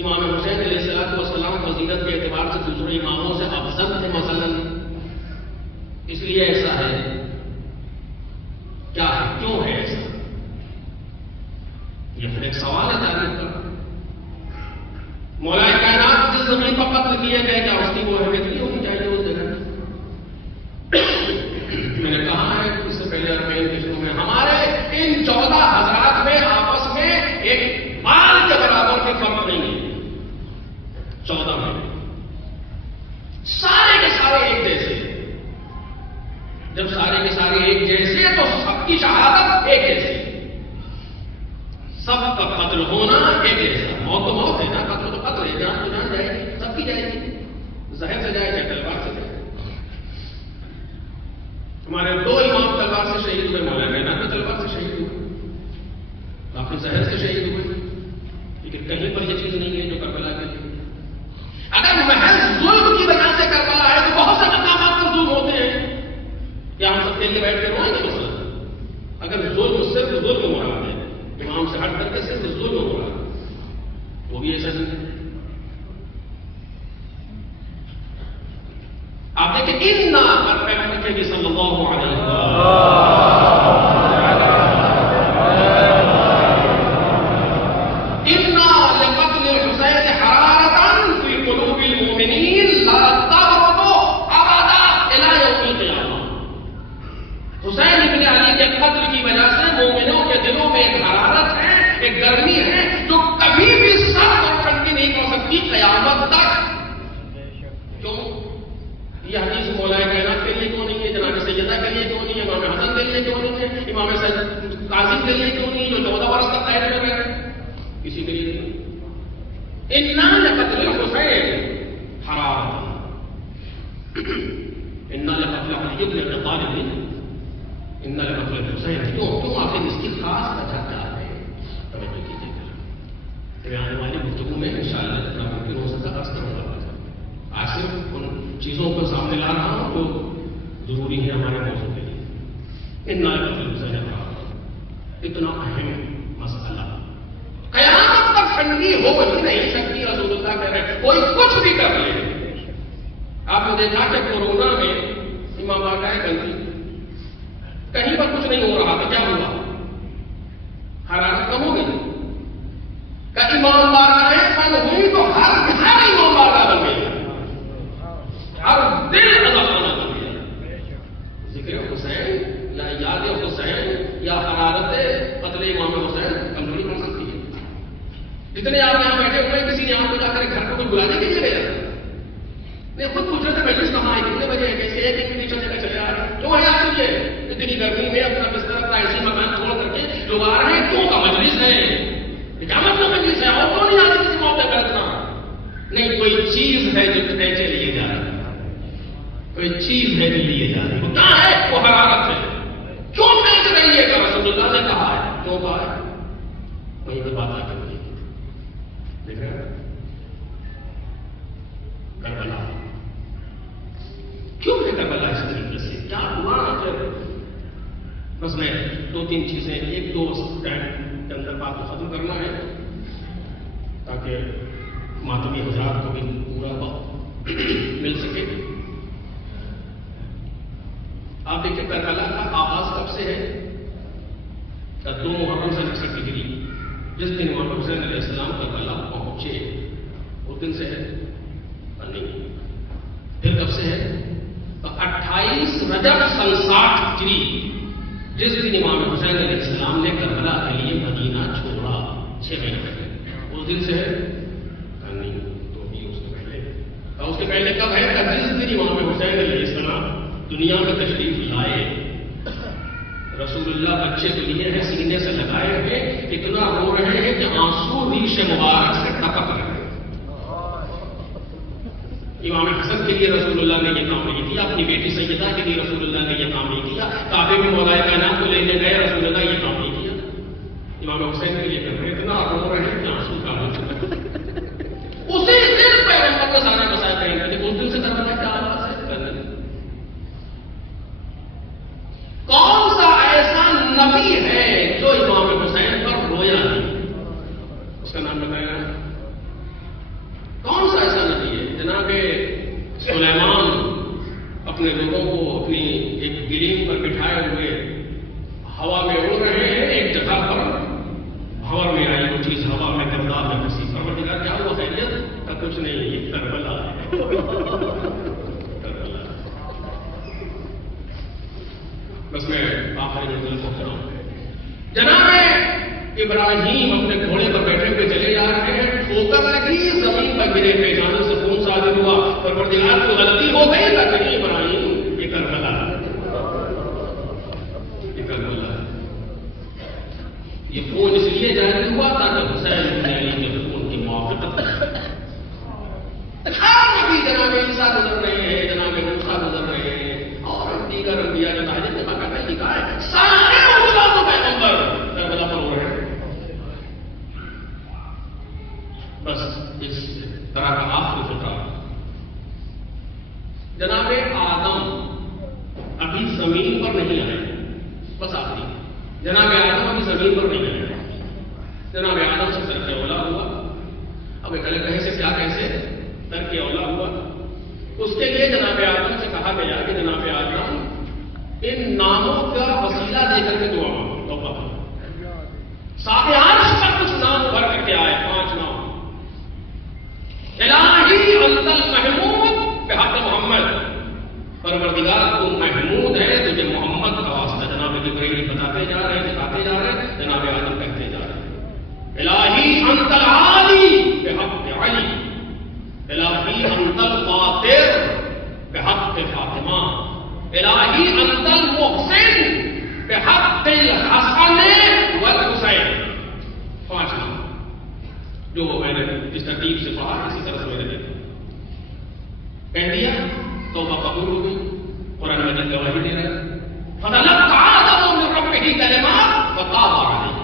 امام حسین علیہ السلام فضیلت کے اعتبار سے دوسرے اماموں سے افضل تھے مثلا، اس لیے ایسا ہے. کیا ہے؟ کیوں ہے ایسا؟ یہ پھر ایک سوال ہے تاریخ کا. ایک جیسے تو سب کی شہادت ایک جیسی، سب کا قتل ہونا ایک جیسا، موت تو موت ہے نا، قتل تو قتل ہے، جان تو جان جائے گی، سب کی جائے گی، زہر سے جائے چاہے تلوار سے جائے۔ ہمارے 2 امام تلوار سے شہید ہوئے، مولانا کائنات بھی تلوار سے شہید ہوئے، آپ زہر سے شہید ہوئے، لیکن کہیں پر یہ چیز نہیں ہے جو کربلا کے لیے۔ اگر محض ظلم کی وجہ سے کربلا ہے تو بہت سے مقامات پر ظلم ہوتے ہیں، کیا ہم سب کے لیے بیٹھ کے روئیں گے مثلا؟ اگر ظلم صرف ظلم ہو رہا ہے، امام سے ہٹ کر کے صرف ظلم ہو رہا ہے، وہ بھی ایسا نہیں ہے۔ آپ دیکھیں اتنا پیغمبر کے بھی صلی اللہ علیہ وسلم حسین ابن علی کے قتل کی وجہ سے مومنوں کے دلوں میں ایک حرارت ہے، ایک گرمی ہے جو کبھی بھی سرد اور ٹھنڈی نہیں ہو سکتی قیامت تک۔ کیوں؟ یہ حدیث مولا کائنات کے لیے کیوں نہیں ہے، جناب سیدہ کے لیے کیوں نہیں ہے، امام حسن کے لیے کیوں نہیں ہے، امام قاسم کے لیے کیوں نہیں ہے جو 14 برس تک قید میں رہے، کسی کے لیے نہیں۔ اِنَّا لِقَتْلِ الْحُسَيْنِ حَرَارَةٌ اِنَّا لِقَتْلِ عَلِيِّ بْنِ أَبِي طَالِبٍ اِنَّا لِقَتْلِ الْحُسَيْنِ۔ کیوں آخر اس کی خاص وجہ کیا ہے؟ توجہ کیجیے گا، آنے والی گفتگو میں انشاءاللہ جتنا ممکن ہو سکتا عرض کروں گا۔ آج صرف ان چیزوں کو سامنے لا رہا ہوں جو ضروری ہے ہمارے موضوع کے لیے۔ اِنَّا لِقَتْلِ الْحُسَيْنِ حَرَارَةٌ، اتنا اہم مسئلہ قیامت تک ٹھنڈی ہو ہی نہیں سکتی۔ رسول اللہ کہہ رہے ہیں کوئی کچھ بھی کر لے۔ آپ نے دیکھا کہ کورونا میں امام بارگاہ گنجی کہیں پر کچھ نہیں ہو رہا تھا، کیا ہوا؟ حرارت کم ہو گئی کہ امام بارگاہ بند ہوئی تو ہر امام بارگاہ بن گئی، ہر دل ازانا بن گیا۔ ذکر حسین یا یاد حسین یا حرارت قتل امام حسین کمزوری بن سکتی ہے۔ جتنے آپ یہاں بیٹھے ہوئے کسی نے آپ کو جا کر گھر کو کوئی بلانے کے لیے گیا نہیں، خود پوچھ رہے تھے مجلس کہاں ہے، کتنے بجے ہے، کیسے ہے، کتنی چلے گا چلے آ رہے ہیں، کیوں ہے آپ کے لیے اتنی گرمی میں اپنا بستر اپنا ایسی مکان چھوڑ کر کے لوگ آ رہے ہیں، کیوں کا مجلس ہے، کیا مطلب مجلس ہے، اور کیوں نہیں آتی کسی موقع پر اتنا؟ نہیں، کوئی چیز ہے جو کھینچے لیے جا رہی ہے، کوئی چیز ہے جو لیے جا رہی ہے، وہ کہاں ہے؟ وہ حرارت ہے۔ کیوں کھینچ رہی ہے کہ رسول اللہ نے کہا ہے، کیوں کہا ہے؟ وہیں کی بات آ کے دیکھ رہے ہیں کربلا کیوں ہے، کربلا اس طریقے سے کیا ہوا؟ بس میں 2-3 چیزیں 1-2 سیکنڈ کے اندر بات کو ختم کرنا ہے تاکہ ماتمی حضرات کو بھی پورا وقت مل سکے۔ آپ دیکھیں کربلا کا آغاز کب سے ہے؟ 2 محرم سن 61 ہجری، جس دن امام حسین علیہ السلام کربلا پہنچے اس دن سے ہے؟ نہیں، پھر کب سے ہے؟ 28 رجب سن 60 ہجری، جس دن امام حسین علیہ السلام نے کربلا کے لیے مدینہ چھوڑا، 6 مہینے پہلے، اس دن سے ہے؟ نہیں، تو بھی اس سے پہلے۔ اس کے پہلے کب ہے؟ جس دن امام حسین علیہ السلام دنیا میں تشریف لائے، رسول اللہ بچے تو لیے ہیں، سینے سے لگائے ہیں، اتنا رو رہے ہیں کہ آنسو ریش مبارک سے ٹپک رہے ہیں۔ امام حسن کے لیے رسول اللہ نے یہ کام نہیں کیا، اپنی بیٹی سیدہ کے لیے رسول اللہ نے یہ کام نہیں کیا، کعبے میں مولا کائنات کو لینے گئے رسول اللہ یہ کام نہیں کیا، امام حسین کے لیے کر رہے اتنا رو رہے ہیں کہ آنسو کا اسی دن پیغمبر کا سارا مسائل کہیں گے، لیکن اس دن سے کرنا کیا آواز ہے؟ کون سا ایسا نبی ہے جو امام حسین پر رویا نہیں؟ اس کا نام بتایا کون سا ایسا نبی ہے؟ جناب سلیمان اپنے لوگوں کو اپنی ایک گرین پر بٹھائے ہوئے ہوا میں اڑ رہے ہیں، ایک جگہ پر بھور میں آئی وہ چیز ہوا میں گرداب میں کسی پروردگار کیا ہوا خیریت کا کچھ نہیں، یہ کربلا ہے۔ بس میں آخری منزل کو کروں، جناب ابراہیم اپنے گھوڑے پر بیٹھے ہوئے چلے جا رہے ہیں، ٹھوکر لگی، زمین پر گرے، پیشانی سے خون صادر ہوا، پروردگار کو غلطی ہو گئی، لیکن ابراہیم یہ کربلا یہ خون اس لیے جاری ہوا تاکہ حسین بن علی کے خون کی موافقت نبی جناب عیسیٰ گزر رہے ہیں، جناب موسیٰ گزر رہے ہیں، اور دیگر انبیاء جو تاریخ میں باقاعدہ لکھا ہے سارے انبیاء کو پیغمبر کربلا پر ہو رہے ہیں. بس اس طرح کا آخری فقرہ جناب آدم ابھی زمین پر نہیں آئے. بس آخری جناب آدم ابھی زمین پر نہیں آئے. جناب آدم سے ترک اولا ہوا. اب ایک الگ کہیں سے کیا کیسے ترک اولا ہوا. اس کے لیے جناب آدم سے کہا گیا کہ جناب آدم ان ناموں کا وسیلہ دے کر کے دعا مانگو. توبہ صاحب عرش کا کچھ نام بھر کر کے آئے، 5 نام. الہی انت المحمود بحق محمد، پروردگار تو محمود ہے، تجھے محمد کا واسطہ. جناب جبرائیل بتاتے جا رہے ہیں، دکھاتے جا رہے ہیں، جناب آدم کہتے جا رہے ہیں الہی انت العالی بحق علی، الہی انت القاطر بحق فاطمہ، الہی انت المحسن بحق الحسن والحسین. 5 نام جو میں نے اس ترتیب سے پڑھا، اسی طرح سے میں نے کہہ دیا. توبہ قبول ہو گئی. قرآن مجید گواہی دے رہا ہے فَتَلَقَّىٰ آدَمُ مِن رَّبِّهِ كَلِمَاتٍ فَتَابَ عَلَيْهِ.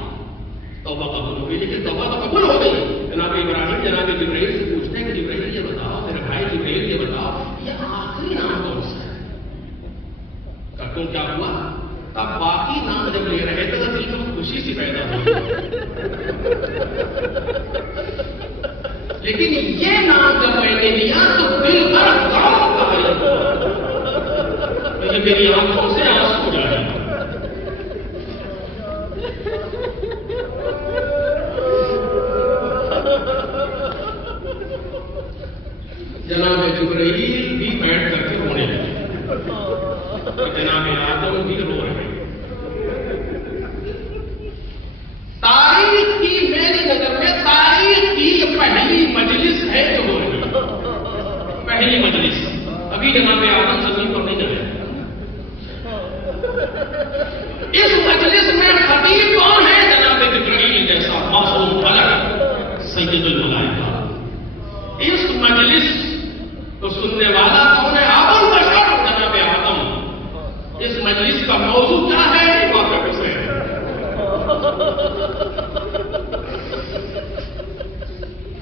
توبہ قبول ہو گئی، لیکن توبہ تو قبول ہو گئی. جناب ابراہیم جناب جبرائیل سے پوچھتے ہیں کہ جبرائیل یہ بتاؤ، میرے بھائی جبرائیل یہ بتاؤ یہ آخری نام کون سا ہے؟ کہتے کیا ہوا؟ تب باقی نام جب لے رہے تھے تو دل میں خوشی سی پیدا ہوئی، لیکن یہ نام جب میں نے لیا تو دل بھر غم کا یہ میری آنکھوں سے آنسو جائے. جناب جبرائیل بھی بیٹھ کر کے رونے لگے، جناب آدم بھی رو رہے ہیں. تاریخ کی میری نظر میں تاریخ کی پہلی مجلس ہے جو ہو رہی ہے. پہلی مجلس ابھی جناب آدم زمین پر نہیں جائے. اس مجلس میں خطیب کون ہے؟ جناب جبرائیل جیسا معصوم فلک سید الملائکہ. اس مجلس کو سننے والا کون ہے؟ ابو البشر جناب آدم. اس مجلس کا موضوع کیا ہے؟ واقعہ سے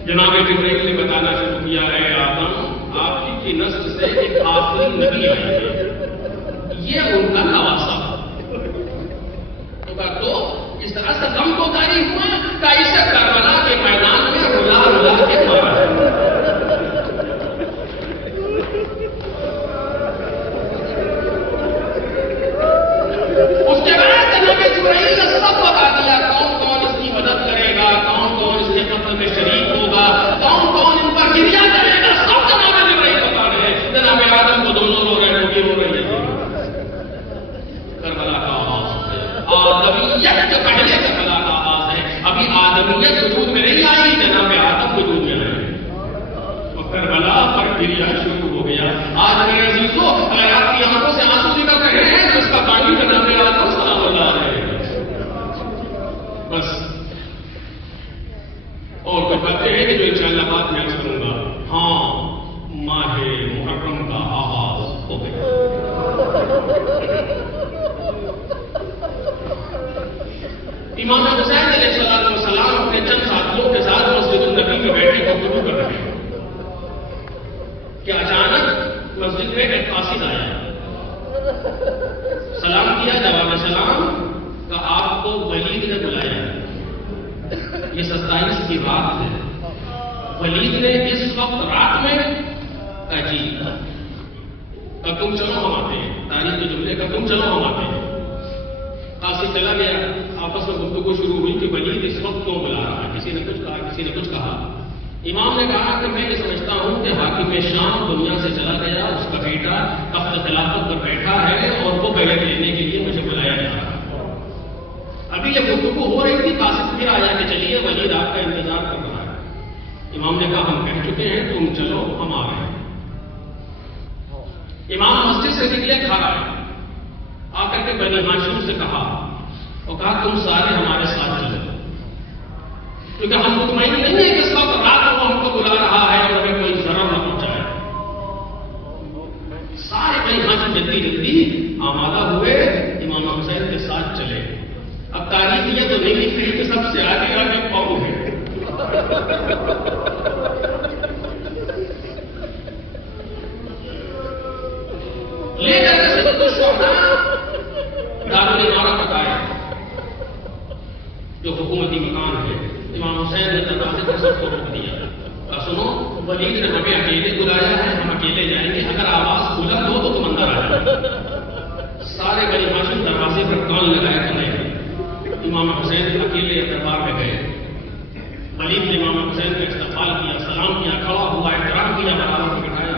جناب جبرائیل نے بتانا شروع کیا ہے آدم آپ کی نسل سے ایک آخری نبی آئے ہیں، یہ ان کا نواسا. تو اس طرح سے غم کو جاری ہوا کہ اسے کربلا کے میدان میں رلا رلا کے مارا ہے. اس کے بعد جناب جبرائیل نے سب بتا دیا کون کون اس کی مدد کرے گا، کون کون اس کے قتل میں شریک ہوگا، کون کون ان پر گریا کرے گا. سب جناب جبرائیل بتا رہے ہیں. جناب آدم کو دونوں رو رہے ہیں، وہ بھی رو رہی ہے. کربلا کا آغاز ہے، آدمیت کے پہلے کربلا کا آغاز ہے. ابھی آدمیت وجود میں نہیں آئی، جناب آدم وجود میں آئے اور کربلا پر گریا شروع ہو گیا. آج میرے عزیزوں اگر آپ کی آنکھوں سے آنسو نکل رہے ہیں تو اس کا پانی جناب آدم سلام اللہ علیہ. بس اور تو کہتے ہیں کہ جو انشاءاللہ بات میں عرض کروں گا، ہاں ماہ محرم کا آغاز ہو گیا. امام حسین علیہ السلام اپنے چند ساتھیوں کے ساتھ مسجد النبی میں بیٹھے گفتگو کر رہے ہیں کہ اچانک مسجد میں ایک قاصد آیا، سلام کیا. جواب سلام کا آپ کو ولید نے بلایا. یہ 27 کی بات ہے. ولید نے اس وقت رات میں کہا جی تم چلو ہم آتے ہیں. تاریخ کے جملے کا تم چلو ہم آتے ہیں. قاصد چلا گیا. آپس میں گفتگو شروع ہوئی کہ ولید اس وقت کیوں بلا رہا ہے. کسی نے کچھ کہا، کسی نے کچھ کہا. امام نے کہا کہ میں یہ سمجھتا ہوں کہ حاکم شام دنیا سے چلا گیا، اس کا بیٹا تخت خلافت پر بیٹھا ہے اور وہ بیعت لینے کے لیے مجھے بلایا جا رہا ہے. ابھی یہ گفتگو ہو رہی تھی، قاصد پھر آیا کہ چلیے ولید آپ کا انتظار کر رہا ہے. امام نے کہا ہم کہہ چکے ہیں، تم چلو ہم آ رہے ہیں. امام مسجد سے نکلے، کھڑا ہے، آ کر کے بنی ہاشم سے کہا اور کہا تم سارے ہمارے ساتھ چلو، کیونکہ ہم مطمئن نہیں ہیں کہ اس وقت رات کو ہم کو بلا رہا ہے اور ہمیں کوئی ضرر نہ پہنچائے۔ سارے بھائی ہاں جلدی جلدی آمادہ ہوئے، امام حسین کے ساتھ چلے۔ اب تاریخ یہ تو نہیں لکھ رہی کہ سب سے آگے آگے کون ہے، لے کر کے سب کچھ دارالامارہ تک آئے جو حکومتی مکان ہے۔ امام حسین نے دروازے پر سب کو روک دیا اور سنو، ولید نے ہمیں اکیلے بلایا ہے، ہم اکیلے جائیں گے، اگر آواز بلند ہو تو تم اندر آ جاؤ۔ سارے بنی ہاشم دروازے پر کان لگائے کھڑے ہیں۔ امام حسین اکیلے دربار میں گئے، ولید نے امام حسین کا استقبال کیا، سلام کیا، کھڑا ہوا، احترام کیا، برابر میں بٹھایا،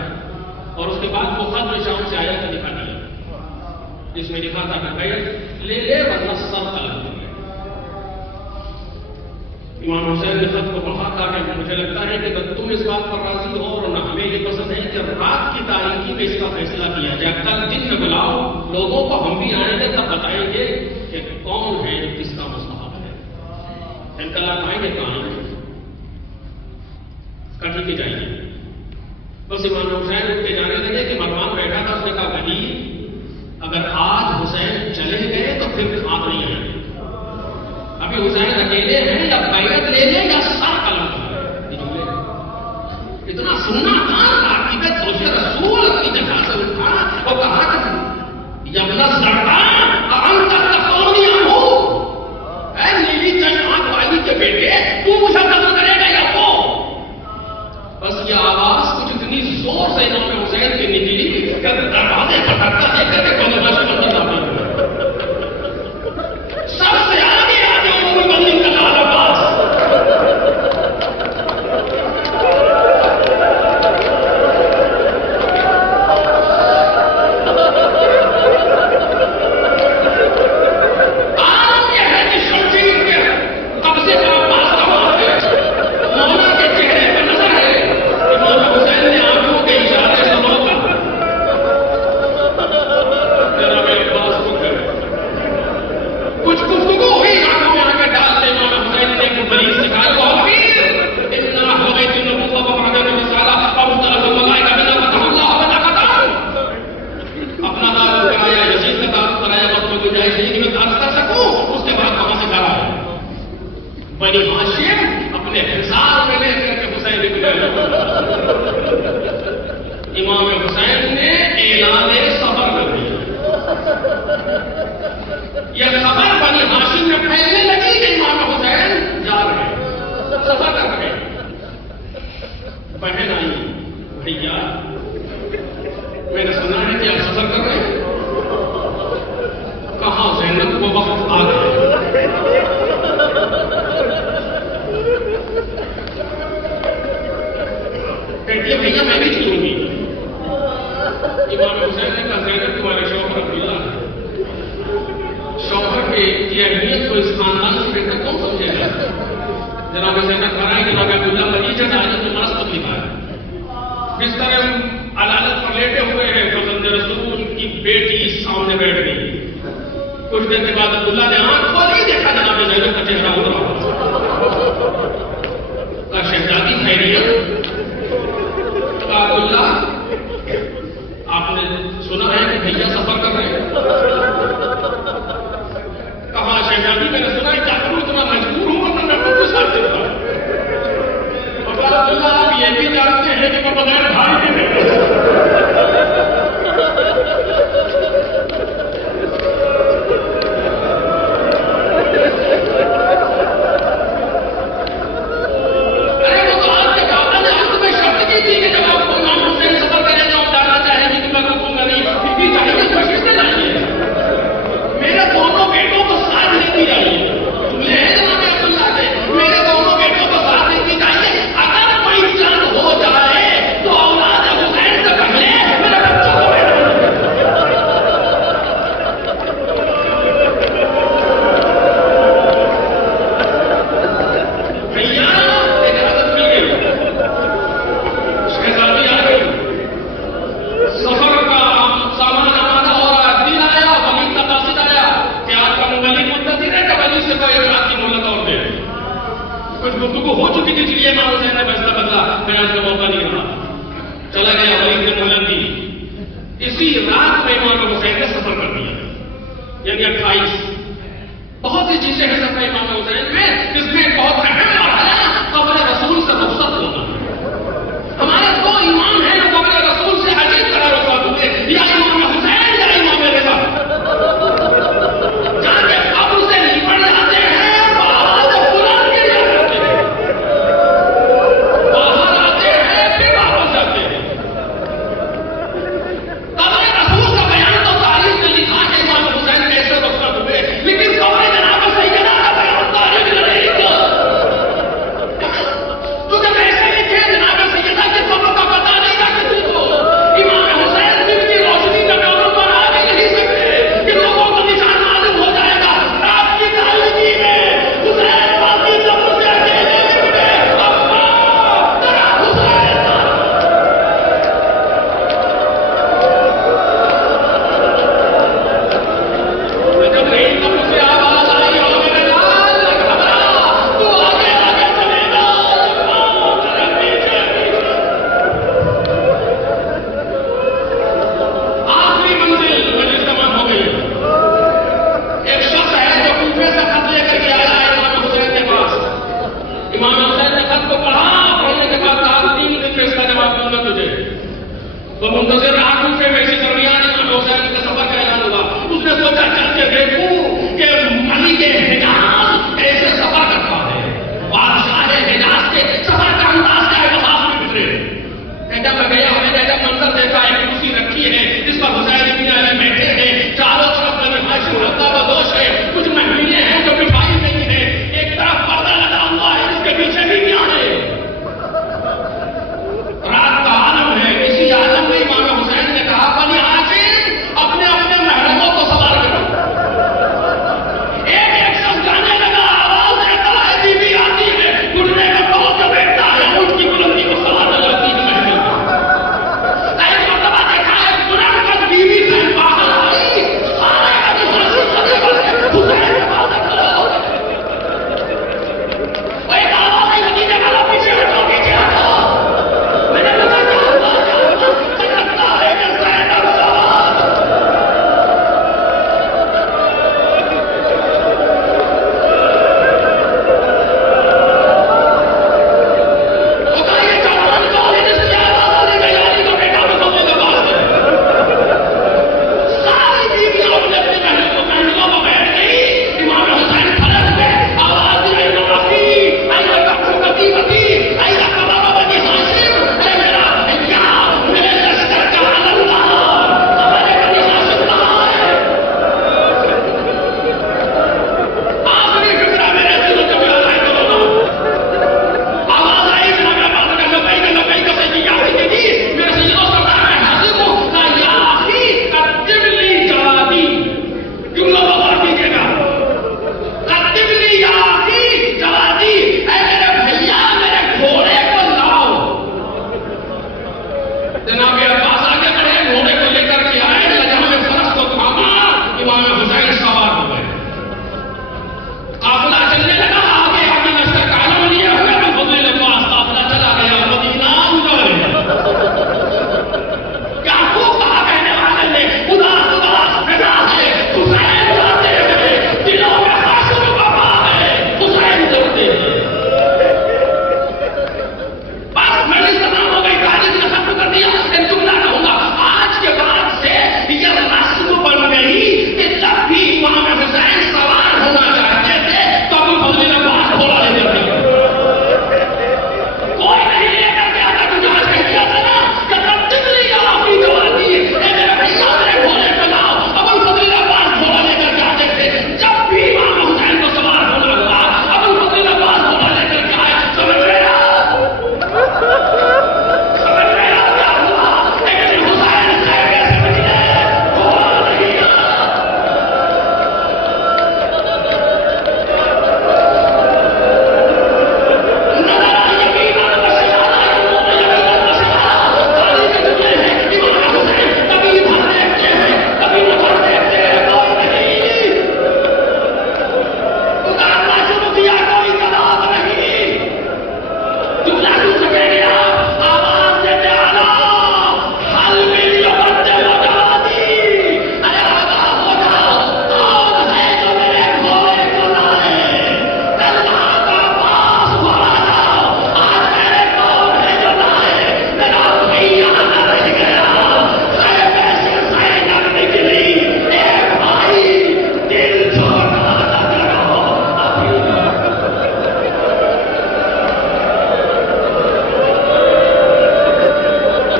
اور اس کے بعد وہ خط شام سے آیا تو دکھا دیا جس میں لکھا تھا کہ بیعت لے لے ورنہ سر قلم ہو گئے۔ امام حسین نے خط کو پڑھا تھا کہ مجھے لگتا ہے کہ تم اس بات پر راضی ہو اور نہ ہمیں یہ پسند ہے کہ رات کی تاریکی میں اس کا فیصلہ کیا جائے، کل دن میں بلاؤ لوگوں کو، ہم بھی آئیں گے، تب بتائیں گے کہ کون ہے کس کا مستحق ہے۔ انقلاب آئیں گے کہاں کٹھی کے جائیں گے۔ بس امام حسین اٹھ کے جانے لگے کہ مروان بیٹھا تھا، اس نے کہا ولی اگر آج حسین چلے گئے تو پھر ہاتھ نہیں آئیں گے، ابھی حسین اکیلے ہیں، یا بیعت لے لیں یا سر قلم کریں۔ اتنا سننا تھا، حقیقت سوچے رسول اپنی جگہ سے اٹھا اور کہا کہ یبنا زرقان انت تقونی عنہ، اے نیلی چند آنکھ والی کے بیٹے، تو مجھے قتل کرے گا یا وہ؟ بس یہ آواز کچھ اتنی زور سے امام حسین کی نکلی کہ دروازے کا دھکا دے کر کے کوئی بچ بندی نہ پڑی۔ سب سے آگے آگے عمر بندی کا نام عباس، آج یہ ہے کہ شمشیر کے قبضے کا عباس کہاں ہے؟ مولا کے چہرے پہ نظر ہے، امام حسین نے آنکھوں کے اشارے سے روکا، جناب عباس کو کر کچھ گفتگو ہوئی، آنکھوں میں آگے ڈال دے۔ امام حسین نے ایک مریض سے کہا وہ امیر اتنا ہو گئی تھی نبوت و پردے میں رسالہ اور اس طرح سے ملائکہ بنا فتح اللہ بنا فتح، اپنا تعلق کرایا، یزید کا تعلق کرایا، وقت میں گنجائش نہیں کہ میں تعلق کر سکوں، اس کے بعد وہاں سے گھر آیا۔ بنی ہاشم اپنے حصار میں لے کر کے حسین نکلے۔ امام حسین نے اعلان صبر کر دیا۔ یہ خبر بنی ہاشم میں پھیلنے لگی کہ امام حسین جا رہے ہیں، سفر کر رہے ہیں۔ بہن آئی، بھیا میں نے سنا ہے کہ آپ سفر کر رہے ہیں، کہاں زینب وہ وقت آ گیا۔ کہتی ہے بھیا میں بھی چلوں گی۔ امام حسین نے کہا زینب تمہارے شوہر عبداللہ ہے، شوہر کی اہمیت کو اس خاندان سے بہتر کون سمجھے گا؟ جناب زینب فرمائیں جناب عبداللہ مریض ہے، آج تو مرض تکلیف آیا، بستر عدالت پر لیٹے ہوئے ہیں، فرزند رسول کی بیٹی سامنے بیٹھ گئی۔ کچھ دیر کے بعد عبداللہ نے آنکھ کھولی، دیکھا جناب زینب کا چہرہ اترا۔ کہا شہزادی خیریت؟ کہا عبداللہ آپ نے سنا ہے کہ بھیا سفر کر رہے ہیں؟ کہا شہزادی میں نے سنا ہے کہ اتنا مجبور ہوں ورنہ میں خود کے ساتھ چلتا ہوں۔ اور کہا عبداللہ آپ یہ بھی جانتے ہیں کہ میں بغیر بھائی کے نہیں رہ میرے دونوں بیٹوں کو ساتھ لے کے جائیے۔ گفتگو ہو چکی تھی، اس لیے امام حسین نے فیصلہ بدلا، بیان کا موقع نہیں رہا، چلا گیا ولید بن ملندی۔ اسی رات میں امام حسین نے سفر کر دیا، یعنی 28۔ بہت سی چیزیں ہیں سفر امام حسین میں، جس میں بہت اہم مرحلہ قبر رسول سے رخصت ہونا۔ ہمارے دو امام ہیں جو قبر رسول سے عجیب طرح رخصت ہوئے، یا امام حسین یا امام رضا۔ جہاں کے قبر سے نکل جاتے ہیں، باہر قرآن کے لیے جاتے ہیں، باہر آتے ہیں پھر واپس جاتے ہیں۔ قبر رسول کا بیان تو تاریخ میں لکھا ہے امام حسین کیسے رخصت ہوئے، لیکن قبر جناب سیدنا کا بیان تاریخ میں نہیں لکھا۔ کیونکہ کیسے لکھے جناب سیدنا کی قبر کا پتہ نہیں تھا کسی کو۔ امام حسین دن کی روشنی میں قبر پر آ بھی نہیں سکتے کہ لوگوں کو نشان معلوم ہو جائے گا۔ رات کی تاریکی میں حسین باقی قبر سے اکیلے نکلے، اللہ تیرا حسین جب ایک قبر سے آواز آئی اور میرے لال گھبرا، تو آگے آگے چلے گا، ذرا پیچھے پیچھے۔ آخری منزل مجلس تمام ہو گئی۔ ایک شخص ہے جو کوفے سے خط لے کر کے آیا ہے امام حسین کے پاس۔ امام حسین نے خط کو پڑھا، پڑھنے کے بعد کہا 3 دن میں اس کا جواب دوں گا تجھے۔ وہ منتظر